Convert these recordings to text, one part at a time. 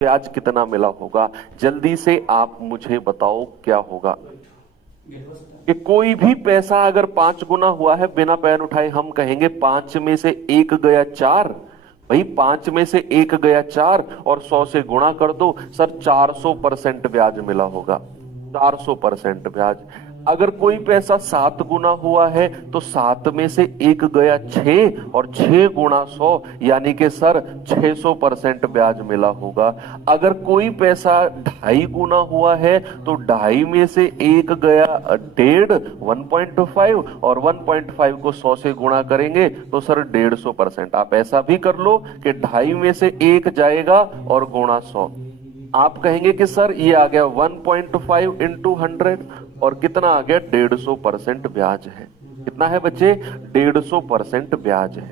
ब्याज कितना मिला होगा? जल्दी से आप मुझे बताओ क्या होगा। कि कोई भी पैसा अगर 5 गुना हुआ है बिना पेन उठाए, हम कहेंगे 5 में से 1 गया 4। भाई 5 में से 1 गया 4 और 100 से गुणा कर दो सर, 400% ब्याज मिला होगा। 400% ब्याज। अगर कोई पैसा 7 गुना हुआ है तो 7 में से 1 गया 6 और 6 गुणा 100 यानी कि सर 600% ब्याज मिला होगा। अगर कोई पैसा 2.5 गुना हुआ है तो 2.5 में से 1 गया 1.5 और 1.5 को 100 से गुणा करेंगे तो सर 150%। आप ऐसा भी कर लो कि 2.5 में से 1 जाएगा और गुणा 100। आप कहेंगे कि सर ये आ गया 1.5 इंटू 100 और कितना आ गया 150% ब्याज है। कितना है बच्चे? 150% ब्याज है।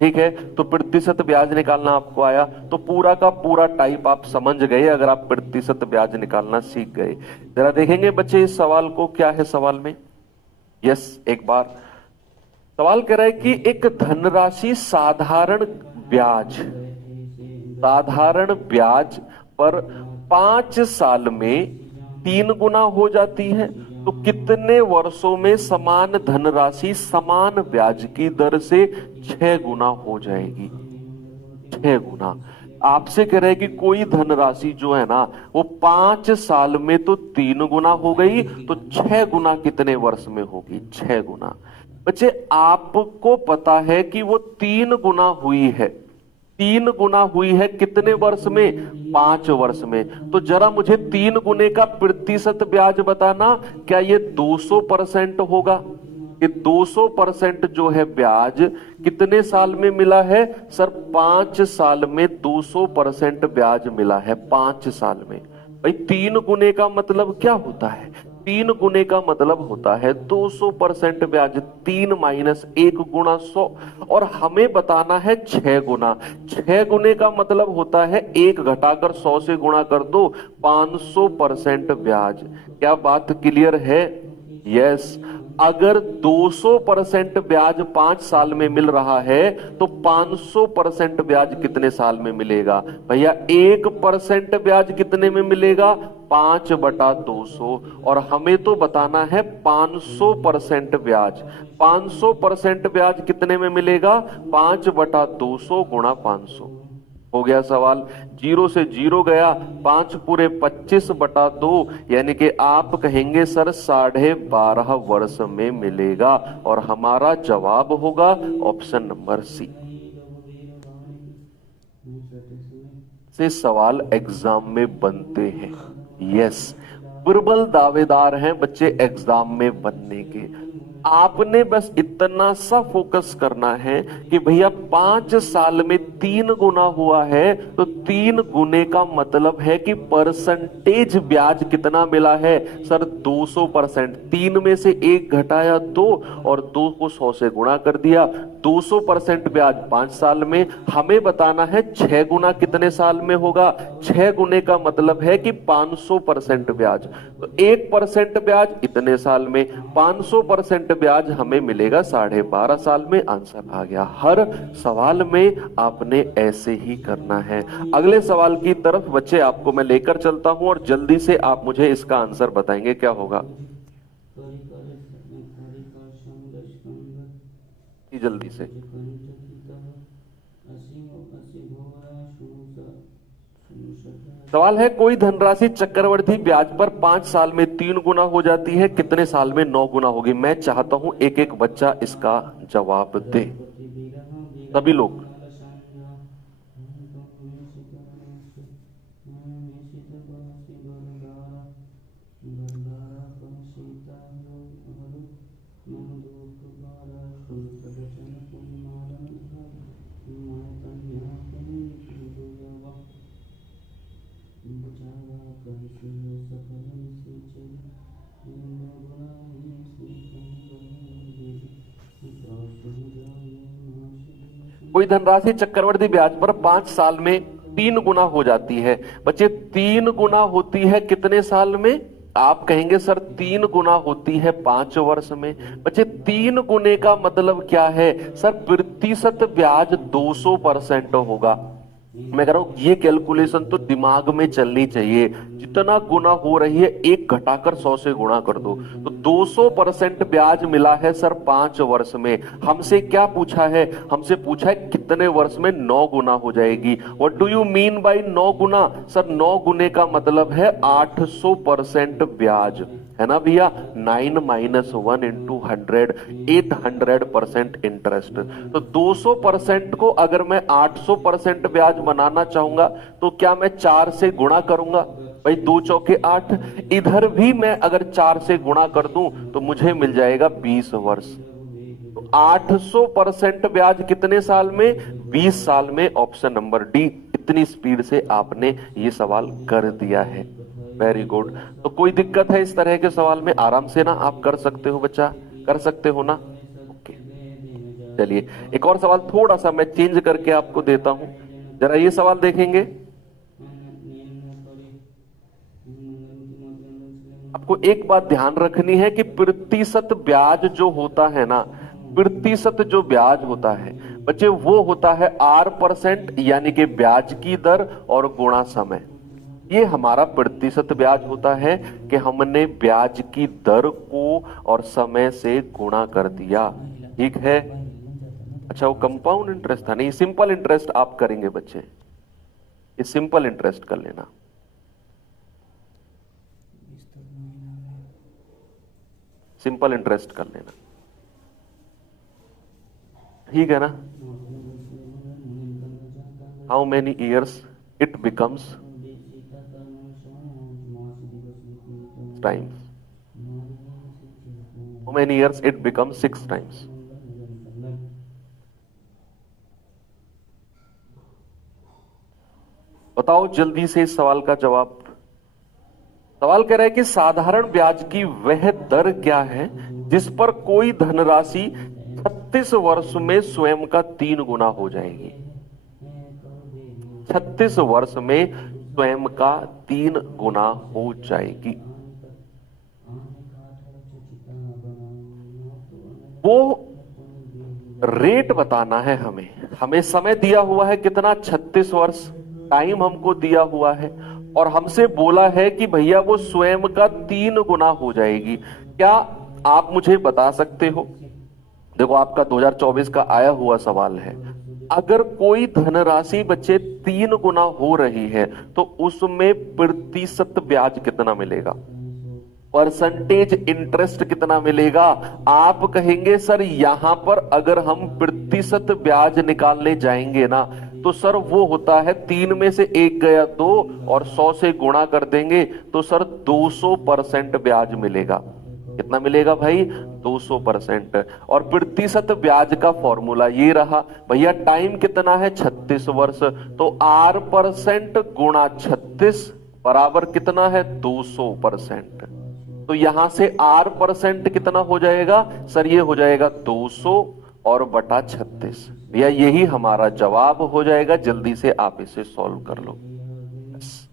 ठीक है, तो प्रतिशत ब्याज निकालना आपको आया तो पूरा का पूरा टाइप आप समझ गए अगर आप प्रतिशत ब्याज निकालना सीख गए। जरा देखेंगे बच्चे इस सवाल को, क्या है सवाल में। यस, एक बार सवाल कह रहा है कि एक धनराशि साधारण ब्याज पर 5 साल में 3 गुना हो जाती है तो कितने वर्षों में समान धनराशि समान ब्याज की दर से 6 गुना हो जाएगी? 6 गुना। आपसे कह रहे हैं कि कोई धनराशि जो है ना वो 5 साल में तो 3 गुना हो गई, तो 6 गुना कितने वर्ष में होगी? 6 गुना। बच्चे आपको पता है कि वो 3 गुना हुई है। 3 गुना हुई है कितने वर्ष में? 5 वर्ष में। तो जरा मुझे 3 गुने का प्रतिशत ब्याज बताना, क्या ये 200% होगा? कि 200% जो है ब्याज कितने साल में मिला है? सर 5 साल में 200% ब्याज मिला है। 5 साल में। भाई 3 गुने का मतलब क्या होता है? 3 गुने का मतलब होता है 200% ब्याज। 3 माइनस 1 गुणा 100 और हमें बताना है 6 गुना। 6 गुने का मतलब होता है 1 घटाकर 100 से गुणा कर दो, 500% ब्याज। क्या बात क्लियर है? यस। अगर 200% ब्याज 5 साल में मिल रहा है तो 500% ब्याज कितने साल में मिलेगा? भैया 1% ब्याज कितने में मिलेगा? 5/200। और हमें तो बताना है 500% ब्याज। 500% ब्याज कितने में मिलेगा? 5/200 गुणा 500। हो गया सवाल। 0 से 0 गया, 5 पूरे 25/2 यानी कि आप कहेंगे सर 12.5 वर्ष में मिलेगा। और हमारा जवाब होगा ऑप्शन नंबर सी। से सवाल एग्जाम में बनते हैं। यस, प्रबल दावेदार हैं बच्चे एग्जाम में बनने के। आपने बस इतना सा फोकस करना है कि भैया 5 साल में 3 गुना हुआ है तो 3 गुने का मतलब है कि परसेंटेज ब्याज कितना मिला है? सर 200%। 3 में से 1 घटाया 2 और 2 को 100 से गुणा कर दिया। 200% ब्याज 5 साल में। हमें बताना है 6 गुना कितने साल में होगा? 6 गुने का मतलब है कि 500% ब्याज। तो 1% ब्याज इतने साल में, 500% ब्याज हमें मिलेगा 12.5 साल में। आंसर आ गया। हर सवाल में आपने ऐसे ही करना है। अगले सवाल की तरफ बच्चे आपको मैं लेकर चलता हूं और जल्दी से आप मुझे इसका आंसर बताएंगे क्या होगा। जल्दी से सवाल है, कोई धनराशि चक्रवृद्धि ब्याज पर 5 साल में 3 गुना हो जाती है, कितने साल में 9 गुना होगी? मैं चाहता हूं एक एक बच्चा इसका जवाब दे। सभी लोग। कोई धनराशि चक्रवृद्धि ब्याज पर 5 साल में 3 गुना हो जाती है। बच्चे 3 गुना होती है कितने साल में? आप कहेंगे सर 3 गुना होती है 5 वर्ष में। बच्चे 3 गुने का मतलब क्या है? सर प्रतिशत ब्याज 200% होगा। मैं कह रहा हूं ये कैलकुलेशन तो दिमाग में चलनी चाहिए। जितना गुना हो रही है एक घटाकर 100 से गुणा कर दो, तो 200% ब्याज मिला है सर 5 वर्ष में। हमसे क्या पूछा है? हमसे पूछा है कितने वर्ष में 9 गुना हो जाएगी। What do you mean by 9 Guna? Sir 9 गुने का मतलब है 800% ब्याज, है ना भैया? 9 माइनस 1 इंटू 100, 800% इंटरेस्ट। तो 200% को अगर मैं 800% ब्याज बनाना चाहूंगा तो क्या मैं 4 से गुणा करूंगा? भाई 2 चौके 8। इधर भी मैं अगर 4 से गुणा कर दूं तो मुझे मिल जाएगा 20 वर्ष। तो 800% ब्याज कितने साल में? 20 साल में। Option number D. इतनी स्पीड से आपने ये सवाल कर दिया है, वेरी गुड। तो कोई दिक्कत है इस तरह के सवाल में? आराम से ना आप कर सकते हो बच्चा, कर सकते हो ना? ओके, चलिए एक और सवाल थोड़ा सा मैं चेंज करके आपको देता हूं। जरा ये सवाल देखेंगे। आपको एक बात ध्यान रखनी है कि प्रतिशत ब्याज जो होता है ना, प्रतिशत जो ब्याज होता है बच्चे, वो होता है R%, यानी कि ब्याज की दर और गुणा समय। ये हमारा प्रतिशत ब्याज होता है कि हमने ब्याज की दर को और समय से गुणा कर दिया, ठीक है? अच्छा, वो कंपाउंड इंटरेस्ट था नहीं, सिंपल इंटरेस्ट आप करेंगे बच्चे, ये सिंपल इंटरेस्ट कर लेना। सिंपल इंटरेस्ट कर लेना, ठीक है ना? How many years it becomes times, how many years it becomes 6 times। बताओ जल्दी से इस सवाल का जवाब। सवाल कह रहा है कि साधारण ब्याज की वह दर क्या है जिस पर कोई धनराशि 36 वर्ष में स्वयं का 3 गुना हो जाएगी। 36 वर्ष में स्वयं का 3 गुना हो जाएगी। वो रेट बताना है हमें। हमें समय दिया हुआ है कितना? 36 वर्ष टाइम हमको दिया हुआ है, और हमसे बोला है कि भैया वो स्वयं का 3 गुना हो जाएगी। क्या आप मुझे बता सकते हो? देखो आपका 2024 का आया हुआ सवाल है। अगर कोई धनराशि बच्चे 3 गुना हो रही है तो उसमें प्रतिशत ब्याज कितना मिलेगा? परसेंटेज इंटरेस्ट कितना मिलेगा? आप कहेंगे सर यहां पर अगर हम प्रतिशत ब्याज निकालने जाएंगे ना तो सर वो होता है 3 में से 1 गया 2 और 100 से गुणा कर देंगे तो सर 200% ब्याज मिलेगा। कितना मिलेगा भाई? 200%। और प्रतिशत ब्याज का फॉर्मूला ये रहा भैया, टाइम कितना है? 36 वर्ष। तो R% गुणा 36 बराबर कितना है? 200%। तो यहां से R% कितना हो जाएगा सर? ये हो जाएगा 200 और बटा 36। भैया यही हमारा जवाब हो जाएगा। जल्दी से आप इसे सॉल्व कर लो।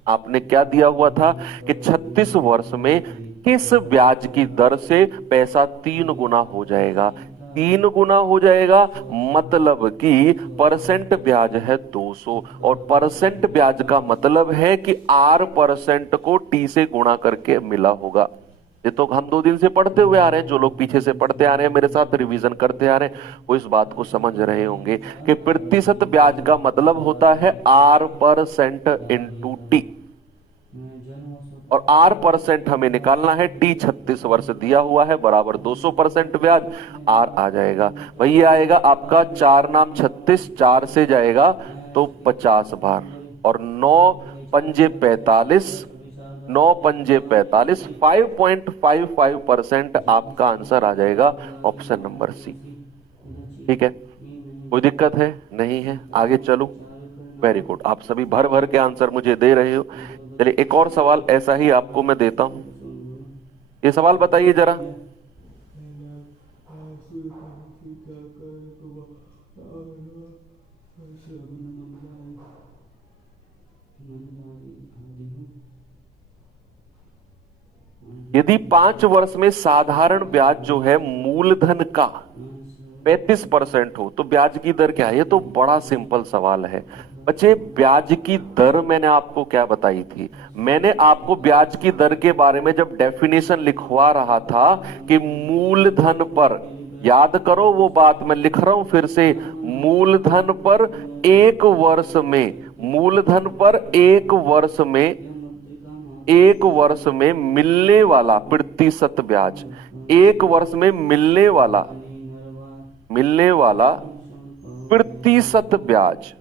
आपने क्या दिया हुआ था कि 36 वर्ष में किस ब्याज की दर से पैसा 3 गुना हो जाएगा? 3 गुना हो जाएगा, मतलब कि परसेंट ब्याज है 200, और परसेंट ब्याज का मतलब है कि R% को T से गुणा करके मिला होगा। ये तो हम 2 दिन से पढ़ते हुए आ रहे हैं। जो लोग पीछे से पढ़ते आ रहे हैं, मेरे साथ रिवीजन करते आ रहे हैं, वो इस बात को समझ रहे होंगे कि प्रतिशत ब्याज का मतलब होता है R% इंटू T, और R% हमें निकालना है। T 36 वर्ष दिया हुआ है, बराबर 200% ब्याज। R आ जाएगा भाई, ये आएगा आपका 4 नाम 36, 4 से जाएगा तो 50 बार, और 9 पंजे 45, 9 पंजे 45, 5.55% आपका आंसर आ जाएगा ऑप्शन नंबर सी। ठीक है, कोई दिक्कत है? नहीं है? आगे चलो। वेरी गुड, आप सभी भर भर के आंसर मुझे दे रहे हो। चलिए एक और सवाल ऐसा ही आपको मैं देता हूं। ये सवाल बताइए जरा। यदि 5 वर्ष में साधारण ब्याज जो है मूलधन का 35% हो तो ब्याज की दर क्या है? ये तो बड़ा सिंपल सवाल है। बच्चे ब्याज की दर मैंने आपको क्या बताई थी? मैंने आपको ब्याज की दर के बारे में जब डेफिनेशन लिखवा रहा था कि मूलधन पर, याद करो वो बात मैं लिख रहा हूं फिर से, मूलधन पर एक वर्ष में, मूलधन पर एक वर्ष में मिलने वाला प्रतिशत ब्याज, एक वर्ष में मिलने वाला प्रतिशत ब्याज,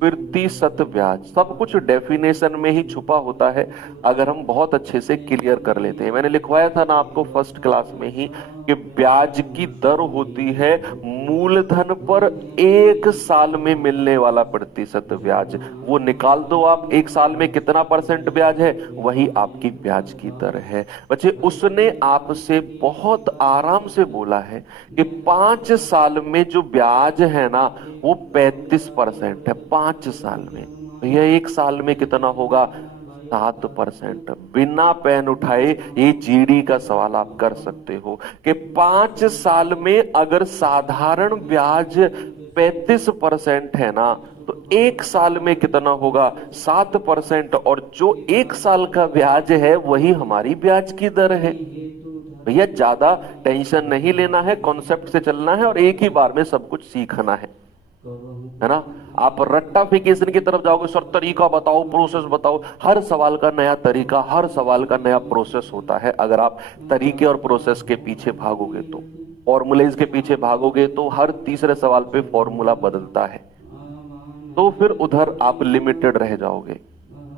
प्रतिशत ब्याज, सब कुछ डेफिनेशन में ही छुपा होता है अगर हम बहुत अच्छे से क्लियर कर लेते हैं। मैंने लिखवाया था ना आपको फर्स्ट क्लास में ही कि ब्याज की दर होती है मूलधन पर एक साल में मिलने वाला प्रतिशत ब्याज। वो निकाल दो आप, एक साल में कितना परसेंट ब्याज है, वही आपकी ब्याज की दर है। बच्चे उसने आपसे बहुत आराम से बोला है कि 5 साल में जो ब्याज है ना वो 35% है। 5 साल में भैया, एक साल में कितना होगा? 7%। बिना पेन उठाए ये जीडी का सवाल आप कर सकते हो कि 5 साल में अगर साधारण ब्याज 35% है ना, तो एक साल में कितना होगा? 7%। और जो एक साल का ब्याज है वही हमारी ब्याज की दर है। भैया ज्यादा टेंशन नहीं लेना है, कॉन्सेप्ट से चलना है और एक ही बार में सब कुछ सीखना है ना। आप रट्टाफिकेशन की तरफ जाओगे, सर तरीका बताओ, प्रोसेस बताओ, हर सवाल का नया तरीका, हर सवाल का नया प्रोसेस होता है। अगर आप तरीके और प्रोसेस के पीछे भागोगे तो, फॉर्मूलेज के पीछे भागोगे तो हर तीसरे सवाल पे फॉर्मूला बदलता है, तो फिर उधर आप लिमिटेड रह जाओगे।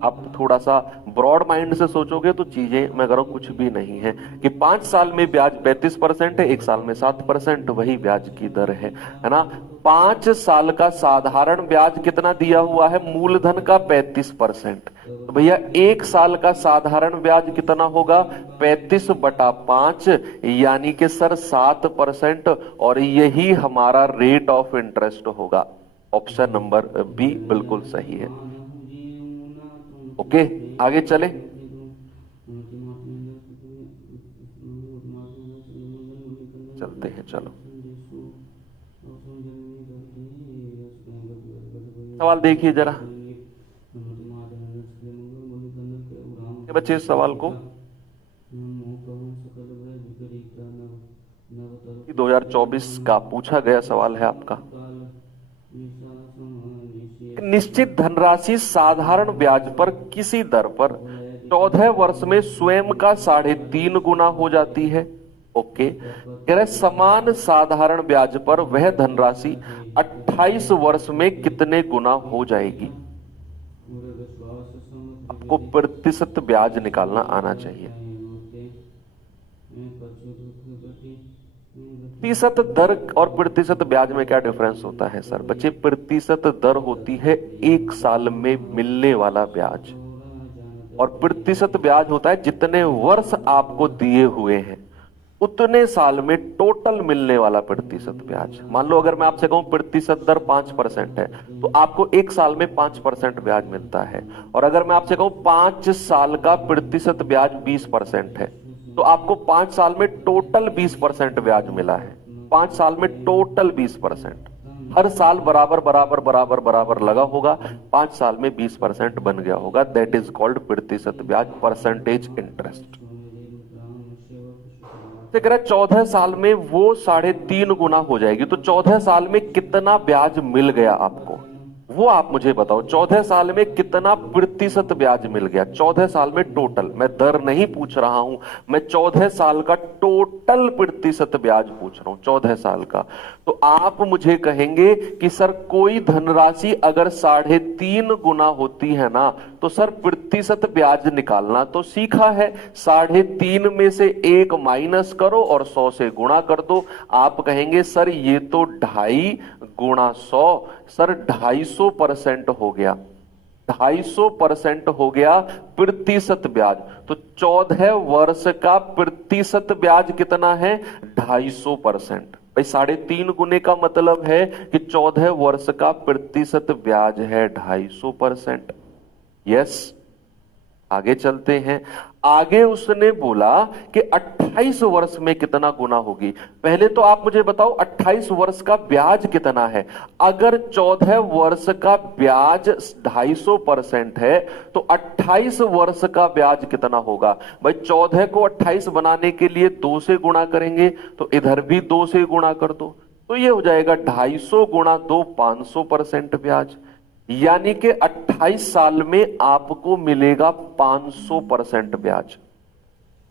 आप थोड़ा सा ब्रॉड माइंड से सोचोगे तो चीजें मैं कह रहा हूं कुछ भी नहीं है कि 5 साल में ब्याज 35% है, एक साल में 7%, वही ब्याज की दर है ना। 5 साल का साधारण ब्याज कितना दिया हुआ है? मूलधन का 35%। तो भैया एक साल का साधारण ब्याज कितना होगा? 35/5, यानी कि सर 7%। और यही हमारा रेट ऑफ इंटरेस्ट होगा। ऑप्शन नंबर बी बिल्कुल सही है। ओके, आगे चले। चलते हैं, चलो सवाल देखिए जरा बच्चे, इस सवाल को 2024 का पूछा गया सवाल है आपका। निश्चित धनराशि साधारण ब्याज पर किसी दर पर 14 वर्ष में स्वयं का 3.5 गुना हो जाती है। ओके, कह रहे समान साधारण ब्याज पर वह धनराशि 28 वर्ष में कितने गुना हो जाएगी? आपको प्रतिशत ब्याज निकालना आना चाहिए। प्रतिशत दर और प्रतिशत ब्याज में क्या डिफरेंस होता है सर? बच्चे प्रतिशत दर होती है एक साल में मिलने वाला ब्याज, और प्रतिशत ब्याज होता है जितने वर्ष आपको दिए हुए हैं उतने साल में टोटल मिलने वाला प्रतिशत ब्याज। मान लो अगर मैं आपसे कहूं प्रतिशत दर 5% है तो आपको एक साल में 5% ब्याज मिलता है। और अगर मैं आपसे कहूं 5 साल का प्रतिशत ब्याज 20% है तो आपको 5 साल में टोटल 20% ब्याज मिला है। 5 साल में टोटल 20%, हर साल बराबर बराबर बराबर बराबर लगा होगा, 5 साल में 20% बन गया होगा। दैट इज कॉल्ड प्रतिशत ब्याज, परसेंटेज इंटरेस्ट। 14 साल में वो 3.5 गुना हो जाएगी, तो 14 साल में कितना ब्याज मिल गया आपको वो आप मुझे बताओ। 14 साल में कितना प्रतिशत ब्याज मिल गया? 14 साल में टोटल, मैं दर नहीं पूछ रहा हूं, मैं 14 साल का टोटल प्रतिशत ब्याज पूछ रहा हूं, 14 साल का। तो आप मुझे कहेंगे कि सर कोई धनराशि अगर 3.5 गुना होती है ना, तो सर प्रतिशत ब्याज निकालना तो सीखा है, 3.5 में से 1 माइनस करो और 100 से गुणा कर दो। आप कहेंगे सर ये तो 2.5 गुणा 100, सर 250% हो गया, 250% हो गया प्रतिशत ब्याज। तो 14 वर्ष का प्रतिशत ब्याज कितना है? 250%। भाई 3.5 गुने का मतलब है कि 14 वर्ष का प्रतिशत ब्याज है 250%। यस, आगे चलते हैं। आगे उसने बोला कि 28 वर्ष में कितना गुना होगी। पहले तो आप मुझे बताओ 28 वर्ष का ब्याज कितना है। अगर 14 वर्ष का ब्याज 250% है तो 28 वर्ष का ब्याज कितना होगा। भाई 14 को 28 बनाने के लिए 2 से गुणा करेंगे तो इधर भी 2 से गुणा कर दो, तो ये हो जाएगा 250 गुणा 2 500% ब्याज, यानी कि 28 साल में आपको मिलेगा 500% ब्याज।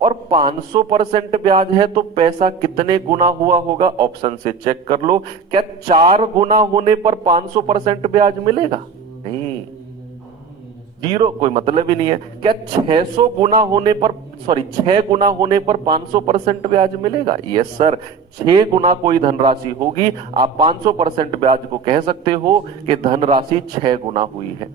और 500% ब्याज है तो पैसा कितने गुना हुआ होगा, ऑप्शन से चेक कर लो। क्या 4 गुना होने पर 500% ब्याज मिलेगा? नहीं, जीरो, कोई मतलब ही नहीं है। क्या 600 गुना होने पर 6 गुना होने पर 500% ब्याज मिलेगा? यस सर, 6 गुना कोई धनराशि होगी, आप 500% ब्याज को कह सकते हो कि धनराशि 6 गुना हुई है।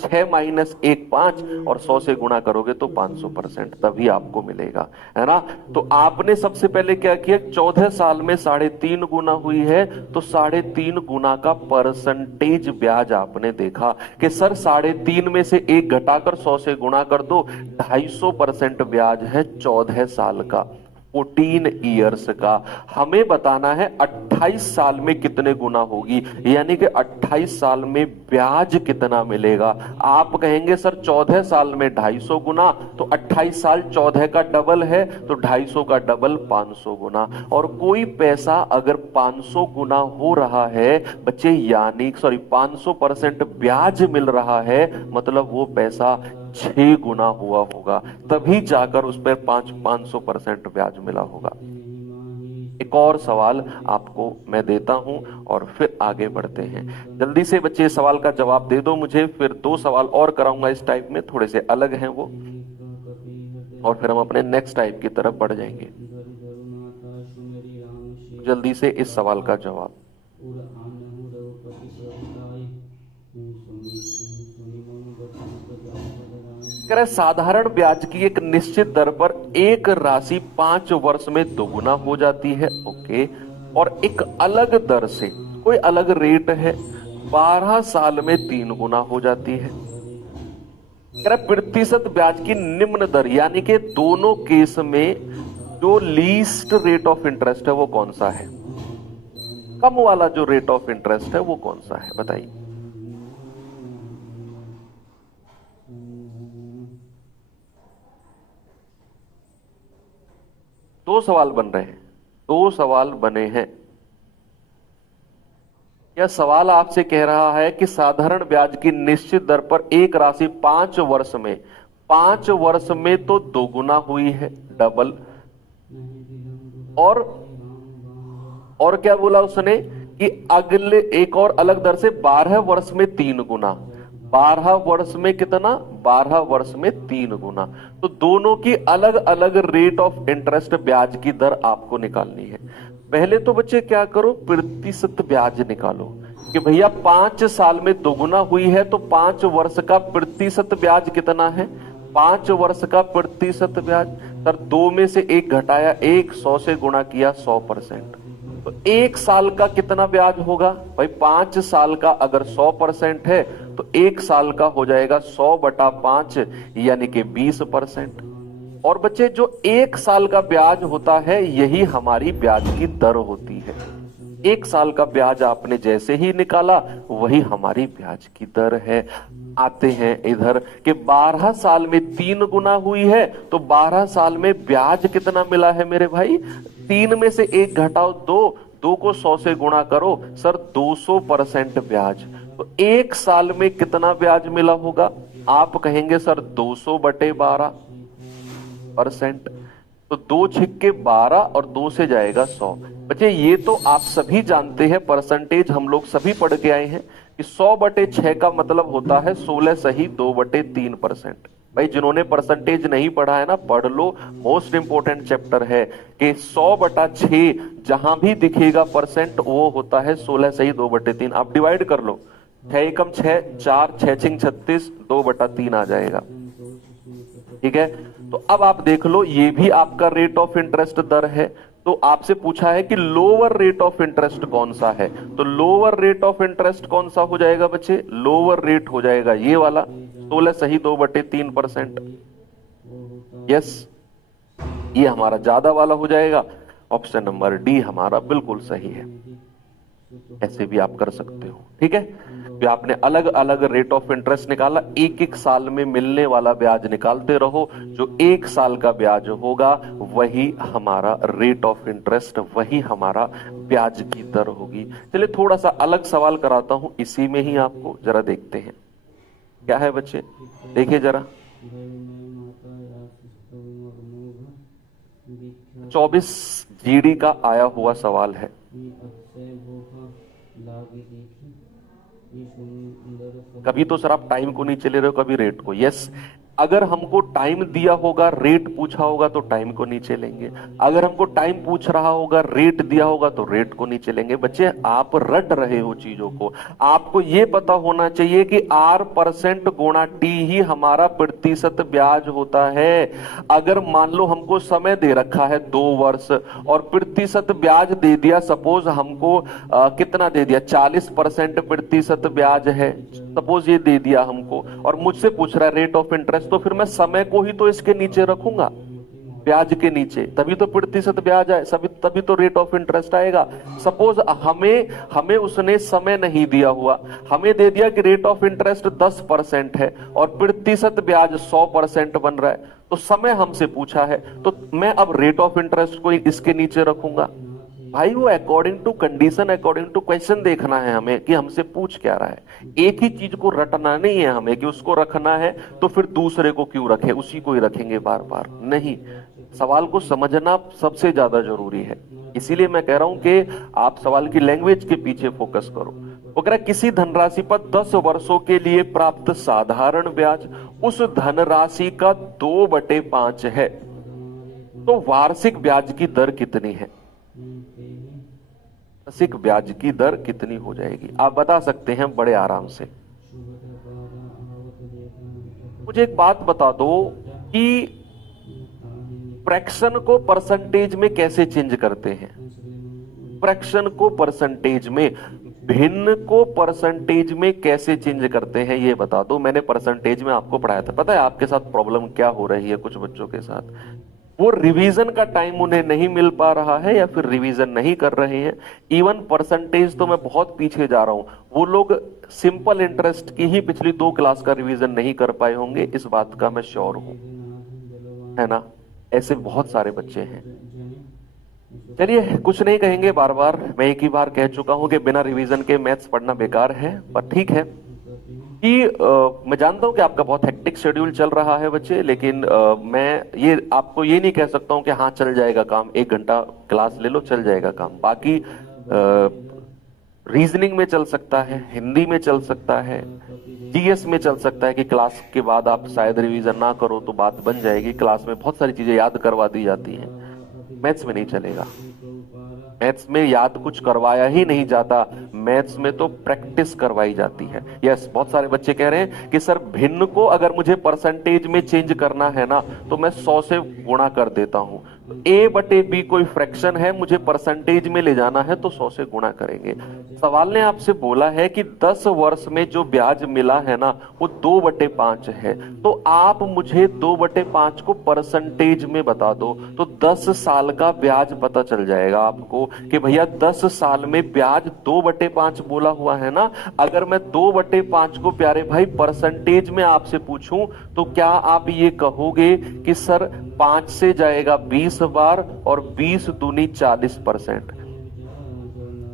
6 माइनस 1 5 और 100 से गुणा करोगे तो 500%, तभी आपको मिलेगा, है ना। तो आपने सबसे पहले क्या किया, 14 साल में 3.5 गुना हुई है तो 3.5 गुना का परसेंटेज ब्याज आपने देखा कि सर 3.5 में से 1 घटाकर 100 से गुणा कर दो, 250% ब्याज है 14 साल का, 14 ईयर्स का। हमें बताना है 28 साल में कितने गुना होगी, यानी कि 28 साल में ब्याज कितना मिलेगा। आप कहेंगे सर 14 साल में 250 गुना, तो 28 साल 14 का डबल है तो 250 का डबल 500 गुना। और कोई पैसा अगर 500 गुना हो रहा है बच्चे, यानी 500% ब्याज मिल रहा है, मतलब वो पैसा 6 गुना हुआ होगा, तभी जाकर उस पर 500% ब्याज मिला होगा। एक और सवाल आपको मैं देता हूं और फिर आगे बढ़ते हैं। जल्दी से बच्चे सवाल का जवाब दे दो मुझे, फिर 2 सवाल और कराऊंगा इस टाइप में, थोड़े से अलग हैं वो, और फिर हम अपने नेक्स्ट टाइप की तरफ बढ़ जाएंगे। जल्दी से इस सवाल का जवाब। साधारण ब्याज की एक निश्चित दर पर एक राशि 5 वर्ष में दोगुना हो जाती है, ओके, और एक अलग दर से, कोई अलग रेट है, 12 साल में 3 गुना हो जाती है। प्रतिशत ब्याज की निम्न दर, यानी कि दोनों केस में जो लीस्ट रेट ऑफ इंटरेस्ट है वो कौन सा है, कम वाला जो रेट ऑफ इंटरेस्ट है वो कौन सा है, बताइए। दो सवाल बन रहे हैं, 2 सवाल बने हैं। यह सवाल आपसे कह रहा है कि साधारण ब्याज की निश्चित दर पर एक राशि 5 वर्ष में, 5 वर्ष में तो दोगुना हुई है, डबल, और क्या बोला उसने कि अगले एक और अलग दर से 12 वर्ष में 3 गुना, 12 वर्ष में कितना, 12 वर्ष में 3 गुना। तो दोनों की अलग अलग रेट ऑफ इंटरेस्ट ब्याज की दर आपको निकालनी है। पहले तो बच्चे क्या करो, प्रतिशत ब्याज निकालो कि भैया 5 साल में दोगुना हुई है तो 5 वर्ष का प्रतिशत ब्याज कितना है, 5 वर्ष का प्रतिशत ब्याज। सर 2 में से 1 घटाया 1, 100 से गुणा किया 100%, तो 1 साल का कितना ब्याज होगा भाई, 5 साल का अगर 100% है तो 1 साल का हो जाएगा 100/5 यानी कि 20%। और बच्चे जो 1 साल का ब्याज होता है यही हमारी ब्याज की दर होती है। 1 साल का ब्याज आपने जैसे ही निकाला वही हमारी ब्याज की दर है। आते हैं इधर कि 12 साल में 3 गुना हुई है तो 12 साल में ब्याज कितना मिला है मेरे भाई, 3 में से 1 घटाओ 2 को 100 से गुणा करो, सर 200% ब्याज। तो 1 साल में कितना ब्याज मिला होगा, आप कहेंगे सर 200/12%। तो 2 छिक्के 12 और 2 से जाएगा 100। बच्चे ये तो आप सभी जानते हैं, परसेंटेज हम लोग सभी पढ़ के आए हैं कि 100/6 का मतलब होता है 16 सही 2/3%। भाई जिन्होंने परसेंटेज नहीं पढ़ा है ना, पढ़ लो, मोस्ट इंपोर्टेंट चैप्टर है कि 100/6 जहां भी दिखेगा परसेंट वो होता है 16 सही 2/3। आप डिवाइड कर लो, 6 एकम 6, 4, 6 छिंग 36, 2/3 आ जाएगा, ठीक है। तो अब आप देख लो ये भी आपका रेट ऑफ इंटरेस्ट दर है। तो आपसे पूछा है कि लोअर रेट ऑफ इंटरेस्ट कौन सा है, तो लोअर रेट ऑफ इंटरेस्ट कौन सा हो जाएगा बच्चे, लोअर रेट हो जाएगा ये वाला 16 सही 2/3%। यस, ये हमारा ज्यादा वाला हो जाएगा। ऑप्शन नंबर डी हमारा बिल्कुल सही है। ऐसे भी आप कर सकते हो, ठीक है। तो आपने अलग अलग रेट ऑफ इंटरेस्ट निकाला, एक एक साल में मिलने वाला ब्याज निकालते रहो। जो एक साल का ब्याज होगा वही हमारा रेट ऑफ इंटरेस्ट, वही हमारा ब्याज की दर होगी। चलिए थोड़ा सा अलग सवाल कराता हूं इसी में ही आपको, जरा देखते हैं क्या है बच्चे, देखिए जरा। 24 जीडी का आया हुआ सवाल है। कभी तो सर आप टाइम को नीचे ले रहे हो, कभी रेट को। यस, अगर हमको टाइम दिया होगा, रेट पूछा होगा तो टाइम को नीचे लेंगे। अगर हमको टाइम पूछ रहा होगा, रेट दिया होगा तो रेट को नीचे लेंगे। बच्चे आप रट रहे हो चीजों को। आपको यह पता होना चाहिए कि R% गुणा T ही हमारा प्रतिशत ब्याज होता है। अगर मान लो हमको समय दे रखा है 2 वर्ष और प्रतिशत ब्याज दे दिया, सपोज हमको कितना दे दिया, 40% प्रतिशत ब्याज है, सपोज ये दे दिया हमको, और मुझसे पूछ रहा है रेट ऑफ इंटरेस्ट, तो फिर मैं समय को ही तो इसके नीचे रखूंगा, ब्याज के नीचे, तभी तो प्रतिशत ब्याज आए, तभी तो रेट ऑफ इंटरेस्ट आएगा। सपोज हमें उसने समय नहीं दिया हुआ, हमें दे दिया कि रेट ऑफ इंटरेस्ट 10% है और प्रतिशत ब्याज 100% बन रहा है, तो समय हमसे पूछा है, तो मैं अब रेट ऑफ इंटरेस्ट को इसके नीचे रखूंगा। भाई वो according to condition, according to question देखना है हमें कि हमसे पूछ क्या रहा है। एक ही चीज को रटना नहीं है हमें कि उसको रखना है तो फिर दूसरे को क्यों रखे, उसी को ही रखेंगे बार बार, नहीं। सवाल को समझना सबसे ज्यादा जरूरी है। इसीलिए मैं कह रहा हूं कि आप सवाल की लैंग्वेज के पीछे फोकस करो। वो कह रहा है किसी धनराशि पर 10 वर्षों के लिए प्राप्त साधारण ब्याज उस धनराशि का 2/5 है, तो वार्षिक ब्याज की दर कितनी है? वार्षिक ब्याज की दर कितनी हो जाएगी, आप बता सकते हैं बड़े आराम से। मुझे एक बात बता दो कि फ्रैक्शन को परसेंटेज में कैसे चेंज करते हैं? फ्रैक्शन को परसेंटेज में, भिन्न को परसेंटेज में कैसे चेंज करते हैं ये बता दो। मैंने परसेंटेज में आपको पढ़ाया था। पता है आपके साथ प्रॉब्लम क्या हो रही है कुछ बच्चों के साथ? वो रिवीजन का टाइम उन्हें नहीं मिल पा रहा है या फिर रिवीजन नहीं कर रहे हैं। इवन परसेंटेज तो मैं बहुत पीछे जा रहा हूं, वो लोग सिंपल इंटरेस्ट की ही पिछली 2 क्लास का रिवीजन नहीं कर पाए होंगे, इस बात का मैं श्योर हूं, है ना। ऐसे बहुत सारे बच्चे हैं। चलिए कुछ नहीं कहेंगे, बार बार मैं एक ही बार कह चुका हूं कि बिना रिवीजन के मैथ्स पढ़ना बेकार है, पर ठीक है कि मैं जानता हूं कि आपका बहुत हेक्टिक शेड्यूल चल रहा है बच्चे, लेकिन मैं ये आपको ये नहीं कह सकता हूं कि हाँ चल जाएगा काम, 1 घंटा क्लास ले लो चल जाएगा काम। बाकी रीजनिंग में चल सकता है, हिंदी में चल सकता है, जीएस में चल सकता है कि क्लास के बाद आप शायद रिवीजन ना करो तो बात बन जाएगी, क्लास में बहुत सारी चीजें याद करवा दी जाती हैं। मैथ्स में नहीं चलेगा, मैथ्स में याद कुछ करवाया ही नहीं जाता, मैथ्स में तो प्रैक्टिस करवाई जाती है। यस, बहुत सारे बच्चे कह रहे हैं कि सर भिन्न को अगर मुझे परसेंटेज में चेंज करना है ना तो मैं 100 से गुणा कर देता हूं। A/B कोई फ्रैक्शन है, मुझे परसेंटेज में ले जाना है तो 100 से गुणा करेंगे। सवाल ने आपसे बोला है कि 10 वर्ष में जो ब्याज मिला है ना वो 2/5 है, तो आप मुझे 2/5 को परसेंटेज में बता दो, तो 10 साल का ब्याज पता चल जाएगा आपको कि भैया 10 साल में ब्याज 2/5 बोला हुआ है ना। अगर मैं 2/5 को प्यारे भाई परसेंटेज में आपसे पूछूं तो क्या आप ये कहोगे कि सर 5 से जाएगा 20 बार और 20 दूनी 40%?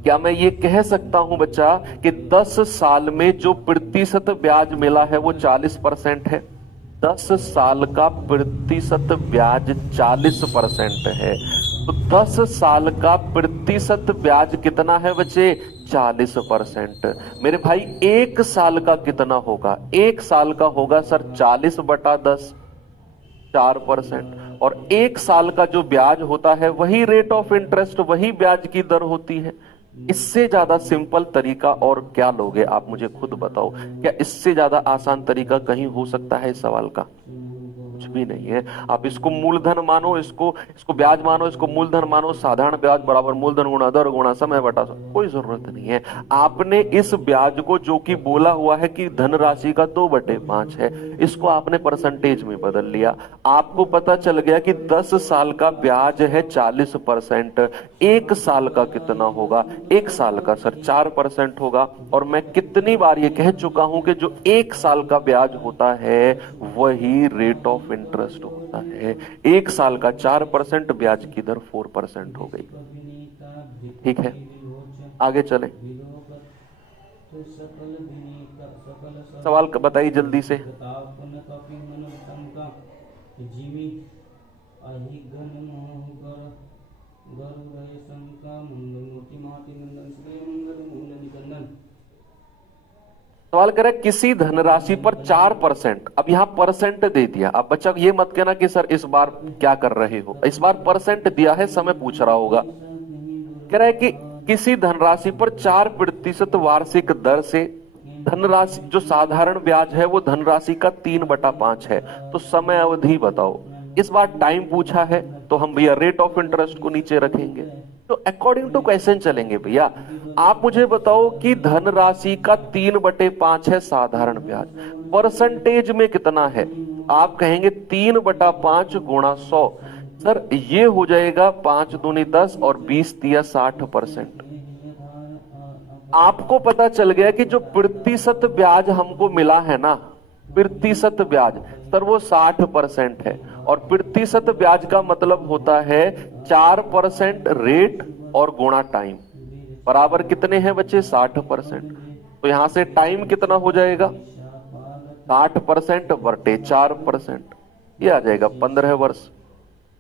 क्या मैं ये कह सकता हूं बच्चा कि 10 साल में जो प्रतिशत ब्याज मिला है वो 40% है? 10 साल का प्रतिशत ब्याज 40% है, तो 10 साल का प्रतिशत ब्याज कितना है बच्चे? 40%। मेरे भाई 1 साल का कितना होगा? 1 साल का होगा सर 40/10, 4%। और 1 साल का जो ब्याज होता है वही रेट ऑफ इंटरेस्ट, वही ब्याज की दर होती है। इससे ज्यादा सिंपल तरीका और क्या लोगे आप मुझे खुद बताओ? क्या इससे ज्यादा आसान तरीका कहीं हो सकता है इस सवाल का? कुछ भी नहीं है। आप इसको मूलधन मानो, इसको इसको ब्याज मानो, इसको मूलधन मानो, साधारण ब्याज बराबर मूलधन गुणा दर गुणा समय बटा कोई जरूरत नहीं है। आपने इस ब्याज को, जो कि बोला हुआ है कि धनराशि का 2/5 है, इसको आपने परसेंटेज में बदल लिया। आपको पता चल गया कि 10 साल का ब्याज है 40%। एक साल का कितना होगा? एक साल का सर 4% होगा। और मैं कितनी बार ये कह चुका हूं कि जो एक साल का ब्याज होता है वही रेट ऑफ इंटरेस्ट होता है। एक साल का 4%, ब्याज की दर 4% हो गई। ठीक है, आगे चलें। सवाल बताइए जल्दी से। सवाल कर रहा है किसी धनराशि पर 4%, अब यहां परसेंट दे दिया। अब बच्चा ये मत कहना कि सर इस बार क्या कर रहे हो, इस बार परसेंट दिया है, समय पूछ रहा होगा। कह रहा है कि किसी धनराशि पर 4% वार्षिक दर से धनराशि, जो साधारण ब्याज है वो धनराशि का 3/5 है, तो समय अवधि बताओ। इस बार टाइम पूछा है तो हम भैया रेट ऑफ इंटरेस्ट को नीचे रखेंगे, तो अकॉर्डिंग टू क्वेश्चन चलेंगे भैया। आप मुझे बताओ कि धनराशि का 3/5 है साधारण ब्याज, परसेंटेज में कितना है? आप कहेंगे 3/5 गुणा 100। सर ये हो जाएगा 5 दूनी 10 और 20 दिया 60%। आपको पता चल गया कि जो प्रतिशत ब्याज हमको मिला है ना, प्रतिशत ब्याज सर वो 60% है। और प्रतिशत ब्याज का मतलब होता है 4% रेट और गुणा टाइम, बराबर कितने हैं बच्चे? 60%। तो यहां से टाइम कितना हो जाएगा? 60% बटे 4%, ये आ जाएगा 15 वर्ष।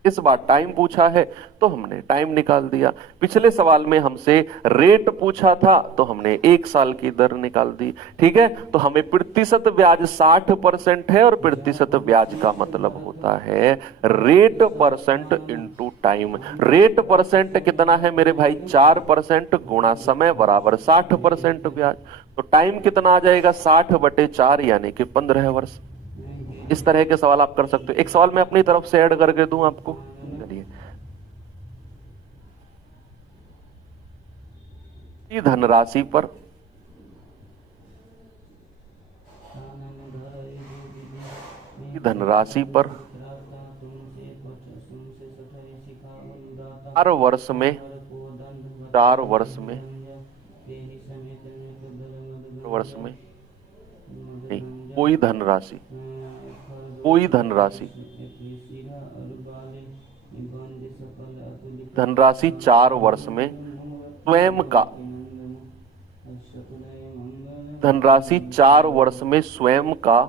इस बार टाइम पूछा है तो हमने टाइम निकाल दिया। पिछले सवाल में हमसे रेट पूछा था तो हमने एक साल की दर निकाल दी। ठीक है, तो हमें प्रतिशत ब्याज 60% है, और प्रतिशत ब्याज का मतलब होता है rate percent into time. Rate percent कितना है मेरे भाई? 4% गुणा समय बराबर 60% ब्याज। तो टाइम कितना आ जाएगा? 60/4 यानी कि 15 वर्ष। इस तरह के सवाल आप कर सकते हो। एक सवाल मैं अपनी तरफ से ऐड करके दूं आपको, चलिए। धनराशि पर धनराशि पर 4 वर्ष में 4 वर्ष में नहीं, कोई धनराशि 4 वर्ष में स्वयं का, धनराशि 4 वर्ष में स्वयं का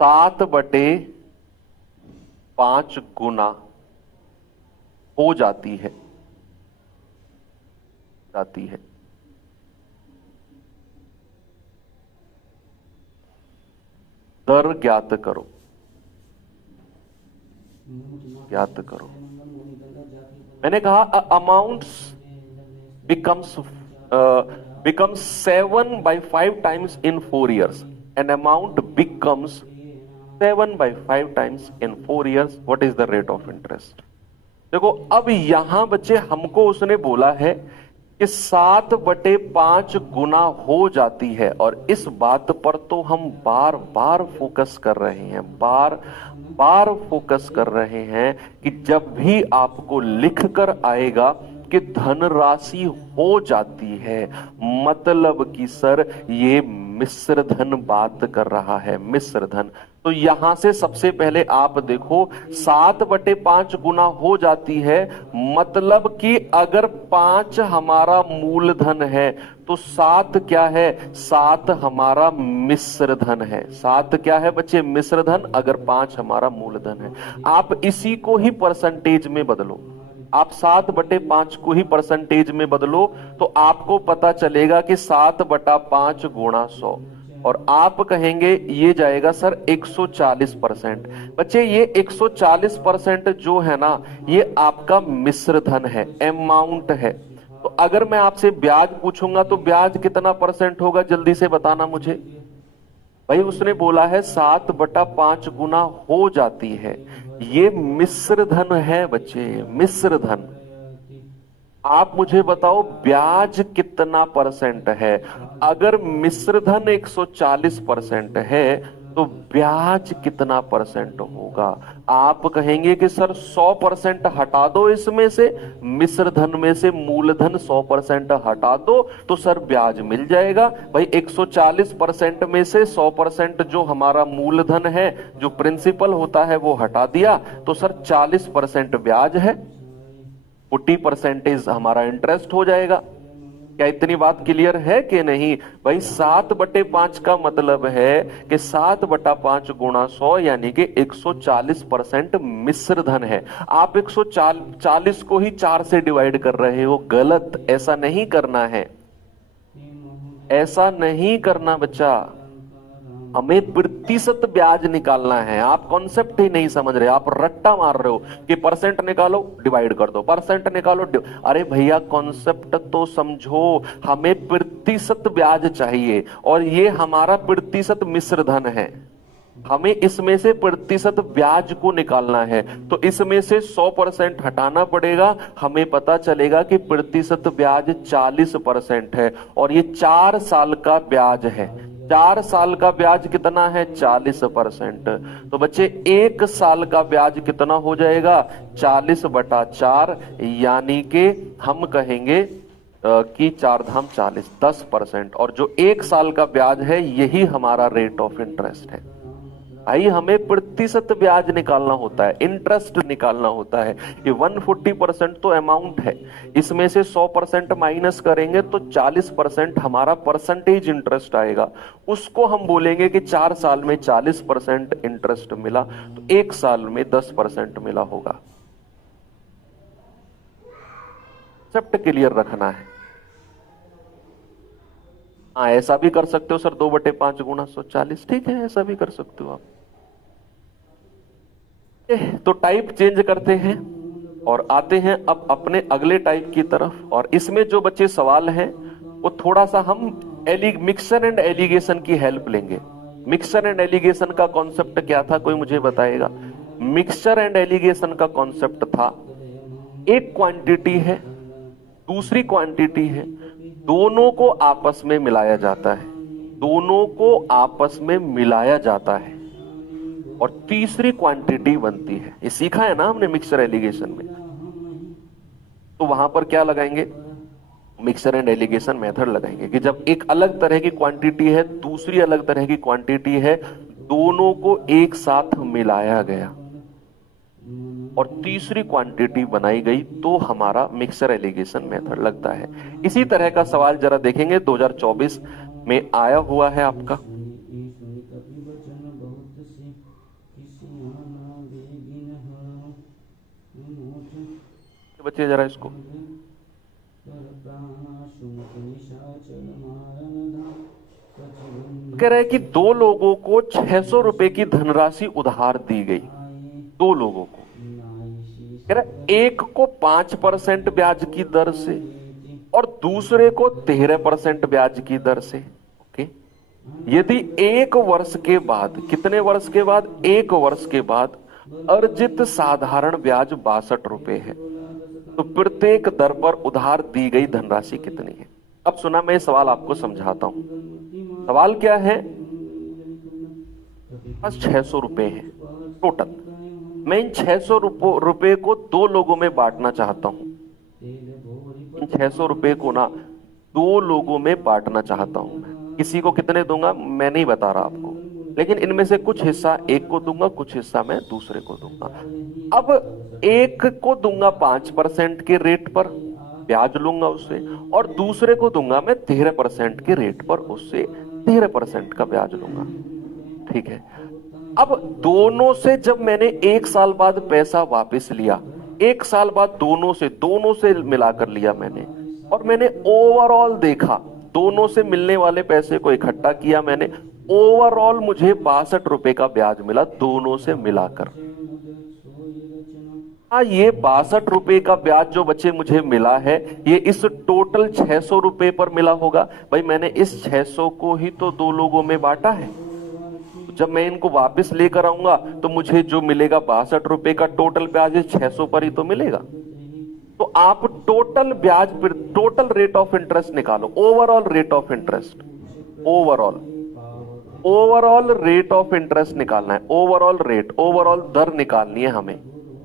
7/5 गुना हो जाती है दर ज्ञात करो। मैंने कहा amounts becomes 7/5 times in 4 years. An amount becomes 7/5 times in 4 years. What is the rate of interest? देखो अब यहां बच्चे हमको उसने बोला है कि 7/5 गुना हो जाती है, और इस बात पर तो हम बार बार फोकस कर रहे हैं कि जब भी आपको लिखकर आएगा कि धनराशि हो जाती है, मतलब कि सर ये मिश्र धन बात कर रहा है, मिश्र धन। तो यहां से सबसे पहले आप देखो 7/5 गुना हो जाती है, मतलब कि अगर 5 हमारा मूलधन है तो 7 क्या है? 7 हमारा मिश्र धन है। 7 क्या है बच्चे? मिश्र धन। अगर 5 हमारा मूलधन है, आप इसी को ही परसेंटेज में बदलो। आप 7/5 को ही परसेंटेज में बदलो तो आपको पता चलेगा कि 7/5 गुणा 100, और आप कहेंगे ये जाएगा सर 140%। बच्चे ये 140% जो है ना, ये आपका मिश्र धन है, अमाउंट है। तो अगर मैं आपसे ब्याज पूछूंगा तो ब्याज कितना % होगा, जल्दी से बताना मुझे। भाई उसने बोला है 7/5 गुना हो जाती है। ये मिश्र धन है बच्चे, मिश्र धन। आप मुझे बताओ ब्याज कितना % है। अगर मिश्र धन 140% है तो ब्याज कितना % होगा। आप कहेंगे कि सर 100% हटा दो इसमें से, मिश्र धन में से मूलधन 100% हटा दो तो सर ब्याज मिल जाएगा। भाई 140% में से 100% जो हमारा मूलधन है, जो प्रिंसिपल होता है, वो हटा दिया तो सर 40% ब्याज है, 40% हमारा इंटरेस्ट हो जाएगा। क्या इतनी बात क्लियर है कि नहीं। भाई 7/5 का मतलब है कि 7/5 गुणा 100 यानी कि 140% मिश्र धन है। आप 140 को ही 4 से डिवाइड कर रहे हो, गलत। ऐसा नहीं करना है, ऐसा नहीं करना बच्चा। हमें प्रतिशत ब्याज निकालना है। आप कॉन्सेप्ट ही नहीं समझ रहे, आप रट्टा मार रहे हो कि परसेंट निकालो डिवाइड कर दो, परसेंट निकालो अरे भैया कॉन्सेप्ट तो समझो। हमें प्रतिशत ब्याज चाहिए और ये हमारा प्रतिशत मिश्र धन है। हमें इसमें से प्रतिशत ब्याज को निकालना है तो इसमें से 100% हटाना पड़ेगा। हमें पता चलेगा कि प्रतिशत ब्याज 40% है और ये 4 साल का ब्याज है। 4 साल का ब्याज कितना है, 40%। तो बच्चे 1 साल का ब्याज कितना हो जाएगा, 40/4, यानी कि हम कहेंगे कि 4 धाम 40, 10%। और जो 1 साल का ब्याज है यही हमारा रेट ऑफ इंटरेस्ट है। भाई हमें प्रतिशत ब्याज निकालना होता है, इंटरेस्ट निकालना होता है। ये 140% तो अमाउंट है, इसमें से 100% माइनस करेंगे तो 40% हमारा परसेंटेज इंटरेस्ट आएगा। उसको हम बोलेंगे कि 4 साल में 40% इंटरेस्ट मिला तो 1 साल में 10% मिला होगा। कंसेप्ट क्लियर रखना है। हाँ ऐसा भी कर सकते हो सर, 2/5 गुणा 140, ठीक है ऐसा भी कर सकते हो आप। तो टाइप चेंज करते हैं और आते हैं अब अपने अगले टाइप की तरफ। और इसमें जो बच्चे सवाल हैं वो थोड़ा सा हम मिक्सर एंड एलिगेशन की हेल्प लेंगे। मिक्सर एंड एलिगेशन का कॉन्सेप्ट क्या था, कोई मुझे बताएगा। मिक्सर एंड एलिगेशन का कॉन्सेप्ट था, एक क्वांटिटी है, दूसरी क्वांटिटी है, दोनों को आपस में मिलाया जाता है, दोनों को आपस में मिलाया जाता है और तीसरी क्वांटिटी बनती है। ये सीखा है ना हमने मिक्सर एलिगेशन में। तो वहां पर क्या लगाएंगे, मिक्सर एंड एलिगेशन मेथड लगाएंगे कि जब एक अलग तरह की क्वांटिटी है, दूसरी अलग तरह की क्वांटिटी है, दोनों को एक साथ मिलाया गया और तीसरी क्वांटिटी बनाई गई तो हमारा मिक्सर एलिगेशन मेथड लगता है। इसी तरह का सवाल जरा देखेंगे 2024 में आया हुआ है आपका। बच्चे जरा इसको कह रहे हैं कि 2 लोगों को 600 रुपए की धनराशि उधार दी गई। 2 लोगों को कह रहे, एक को 5% ब्याज की दर से और दूसरे को 13% ब्याज की दर से। ओके, यदि 1 वर्ष के बाद, कितने वर्ष के बाद, 1 वर्ष के बाद अर्जित साधारण ब्याज 62 रुपए है तो प्रत्येक दर पर उधार दी गई धनराशि कितनी है। अब सुना, मैं सवाल आपको समझाता हूं। सवाल क्या है, 600 रुपए है टोटल। मैं इन 600 रुपए को 2 लोगों में बांटना चाहता हूं। इन 600 रुपए को ना 2 लोगों में बांटना चाहता हूं। किसी को कितने दूंगा मैं नहीं बता रहा आपको, लेकिन इनमें से कुछ हिस्सा एक को दूंगा, कुछ हिस्सा मैं दूसरे को दूंगा। अब एक को दूंगा 5% के रेट पर, ब्याज लूंगा उससे, और दूसरे को दूंगा मैं 13% के रेट पर, उससे 13% का ब्याज लूंगा। ठीक है। अब दोनों से जब मैंने 1 साल बाद पैसा वापस लिया, 1 साल बाद दोनों से मिलाकर लिया मैंने, और मैंने ओवरऑल देखा, दोनों से मिलने वाले पैसे को इकट्ठा किया मैंने, ओवरऑल मुझे 62 रुपए का ब्याज मिला दोनों से मिलाकर। ये 62 रुपए का ब्याज जो बच्चे मुझे मिला है, ये इस टोटल 600 रुपए पर मिला होगा। भाई मैंने इस 600 को ही तो दो लोगों में बांटा है। जब मैं इनको वापस लेकर आऊंगा तो मुझे जो मिलेगा 62 रुपए का टोटल ब्याज 600 पर ही तो मिलेगा। तो आप टोटल ब्याज पर टोटल रेट ऑफ इंटरेस्ट निकालो, overall rate of interest, overall rate of interest निकालना है, ओवरऑल रेट, ओवरऑल दर निकालनी है हमें,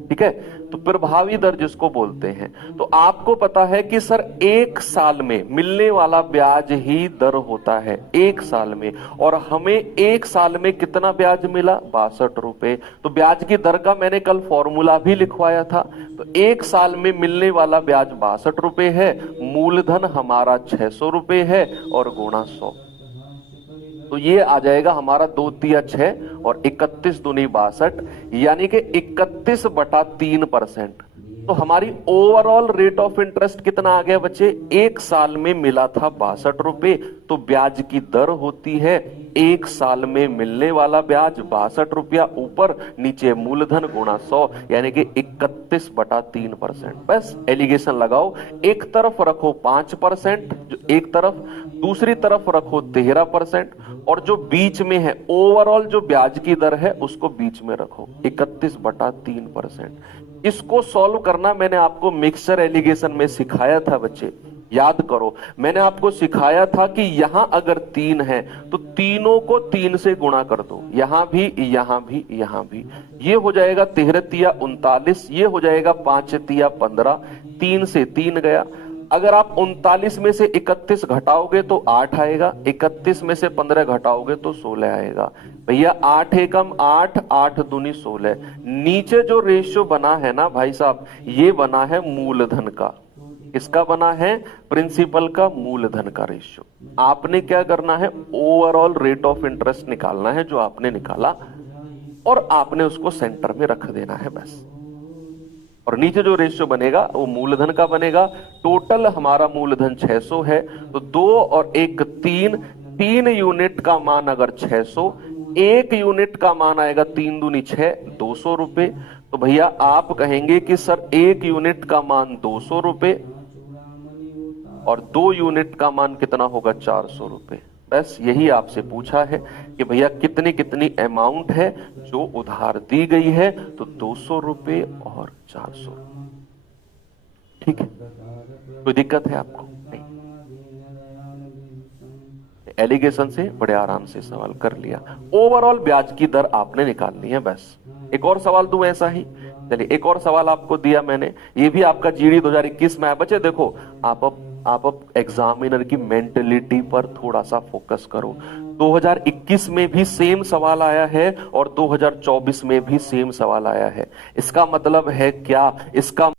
ठीक है। तो प्रभावी दर जिसको बोलते हैं, तो आपको पता है कि सर एक साल में मिलने वाला ब्याज ही दर होता है, एक साल में, और हमें एक साल में कितना ब्याज मिला, 62 रुपए। तो ब्याज की दर का मैंने कल फॉर्मूला भी लिखवाया था। तो एक साल में मिलने वाला ब्याज 62 रुपए है, मूलधन हमारा 600 रुपए है और गुणा 100, तो ये आ जाएगा हमारा 2 तिया 6 और 31 दूनी 62, यानी कि 31/3%। तो हमारी ओवरऑल रेट ऑफ इंटरेस्ट कितना आ गया बच्चे, एक साल में मिला था 62 रुपए, तो ब्याज की दर होती है एक साल में मिलने वाला ब्याज 62 रुपया, ऊपर नीचे मूलधन गुणा 100, यानी कि 31/3%। बस एलिगेशन लगाओ, एक तरफ रखो 5%, एक तरफ, दूसरी तरफ रखो 13%, और जो बीच में है ओवरऑल जो ब्याज की दर है उसको बीच में रखो 31/3%। इसको सॉल्व करना मैंने आपको मिक्सचर एलिगेशन में सिखाया था बच्चे, याद करो। मैंने आपको सिखाया था कि यहां अगर 3 है तो तीनों को 3 से गुणा कर दो, यहां भी, यहां भी, यहां भी। ये हो जाएगा 13 तिया 39, ये हो जाएगा 5 तिया 15, 3 से 3 गया। अगर आप 39 में से 31 घटाओगे तो 8 आएगा, 31 में से 15 घटाओगे तो 16 आएगा। भैया 8 एकम 8, 8 दूनी 16। नीचे जो रेशियो बना है ना भाई साहब, ये बना है मूलधन का। किसका बना है, प्रिंसिपल का, मूलधन का रेशियो। आपने क्या करना है, ओवरऑल रेट ऑफ इंटरेस्ट निकालना है जो आपने निकाला, और आपने उसको सेंटर में रख देना है बस। और नीचे जो रेशियो बनेगा वो मूलधन का बनेगा। टोटल हमारा मूलधन 600 है, तो 2 और 1 3, 3 यूनिट का मान अगर 600, 1 यूनिट का मान आएगा 3 दूनी 6, 200 रुपए। तो भैया आप कहेंगे कि सर 1 यूनिट का मान 200 रुपए और 2 यूनिट का मान कितना होगा, 400 रुपए। बस यही आपसे पूछा है कि भैया कितनी कितनी अमाउंट है जो उधार दी गई है, तो 200 रुपए और 400। ठीक है, कोई दिक्कत है आपको? नहीं, एलिगेशन से बड़े आराम से सवाल कर लिया। ओवरऑल ब्याज की दर आपने निकालनी है बस। एक और सवाल दूं ऐसा ही, चलिए एक और सवाल आपको दिया मैंने, ये भी आपका जीडी 2021 में है बच्चे। देखो आप अब एग्जामिनर की मेंटेलिटी पर थोड़ा सा फोकस करो। 2021 में भी सेम सवाल आया है और 2024 में भी सेम सवाल आया है। इसका मतलब है क्या, इसका